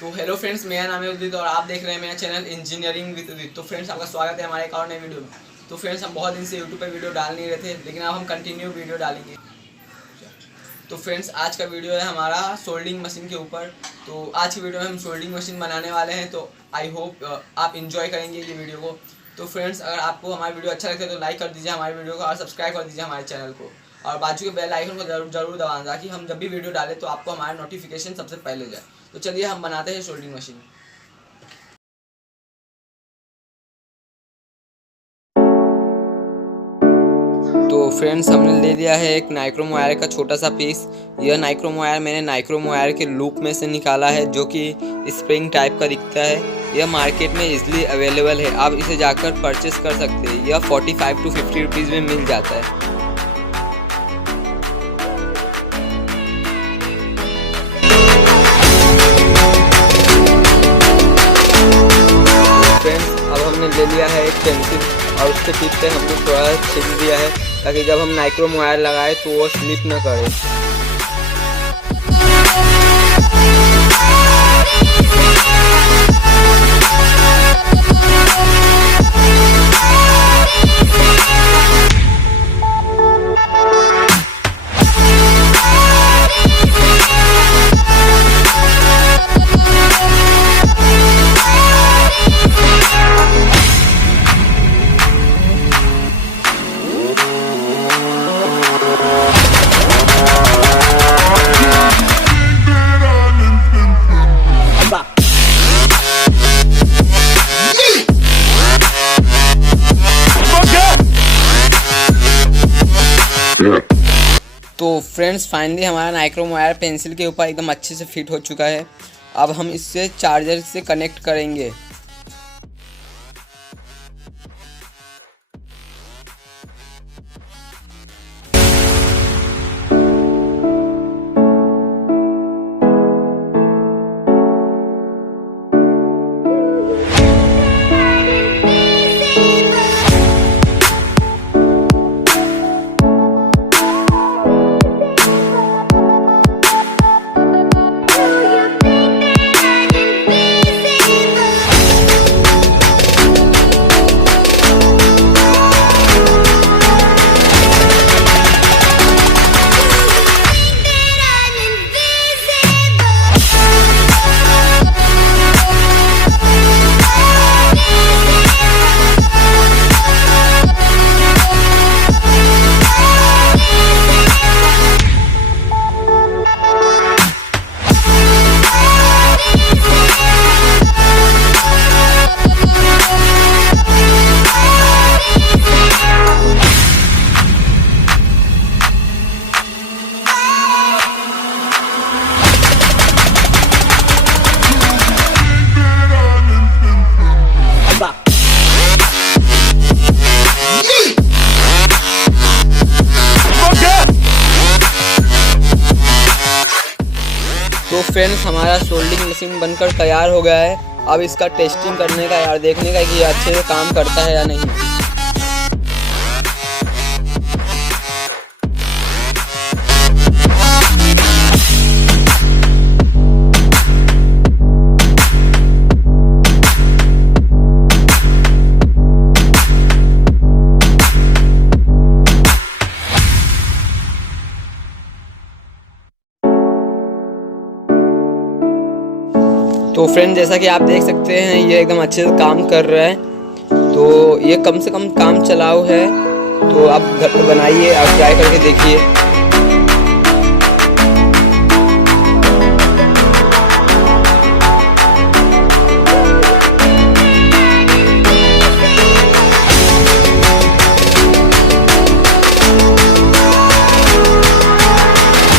तो hello friends, मेरा नाम है उदित और आप देख रहे हैं मेरा चैनल इंजीनियरिंग विद उदित। तो फ्रेंड्स, आपका स्वागत है हमारे एक और नए वीडियो में। तो फ्रेंड्स, हम बहुत दिन से यूट्यूब पे वीडियो डाल नहीं रहे थे, लेकिन अब हम कंटिन्यू वीडियो डालेंगे। तो फ्रेंड्स, आज का वीडियो है हमारा सोल्डिंग मशीन के ऊपर। तो आज की वीडियो में हम सोल्डिंग मशीन बनाने वाले हैं। तो आई होप आप इंजॉय करेंगे ये वीडियो को। तो फ्रेंड्स, अगर आपको हमारी वीडियो अच्छा लगता है तो लाइक कर दीजिए हमारी वीडियो को और सब्सक्राइब कर दीजिए हमारे चैनल को, और बाजू के बेल आइकन को जरूर दबाना, ताकि हम जब भी वीडियो डालें तो आपको हमारा नोटिफिकेशन सबसे पहले जाए। तो चलिए हम बनाते हैं सोल्डिंग मशीन। तो फ्रेंड्स, हमने ले लिया है एक नाइक्रोम वायर का छोटा सा पीस। यह नाइक्रोम वायर मैंने नाइक्रोम वायर के लूप में से निकाला है, जो कि स्प्रिंग टाइप का दिखता है। यह मार्केट में इजीली अवेलेबल है, आप इसे जाकर परचेस कर सकते हैं। यह 45 to 50 रुपीज़ में मिल जाता है। फ्रेंड्स, अब हमने ले लिया है एक पेंसिल और उसके टिप पे हमने थोड़ा छील दिया है, ताकि जब हम नाइक्रोम वायर लगाए तो वो स्लिप न करे। तो फ्रेंड्स, फाइनली हमारा नाइक्रोम वायर पेंसिल के ऊपर एकदम अच्छे से फिट हो चुका है। अब हम इससे चार्जर से कनेक्ट करेंगे। तो फ्रेंड्स, हमारा सोल्डिंग मशीन बनकर तैयार हो गया है। अब इसका टेस्टिंग करने का और देखने का कि ये अच्छे से काम करता है या नहीं। तो फ्रेंड, जैसा कि आप देख सकते हैं, ये एकदम अच्छे से काम कर रहा है। तो ये कम से कम काम चलाऊ है। तो आप घर पर बनाइए और ट्राई करके देखिए।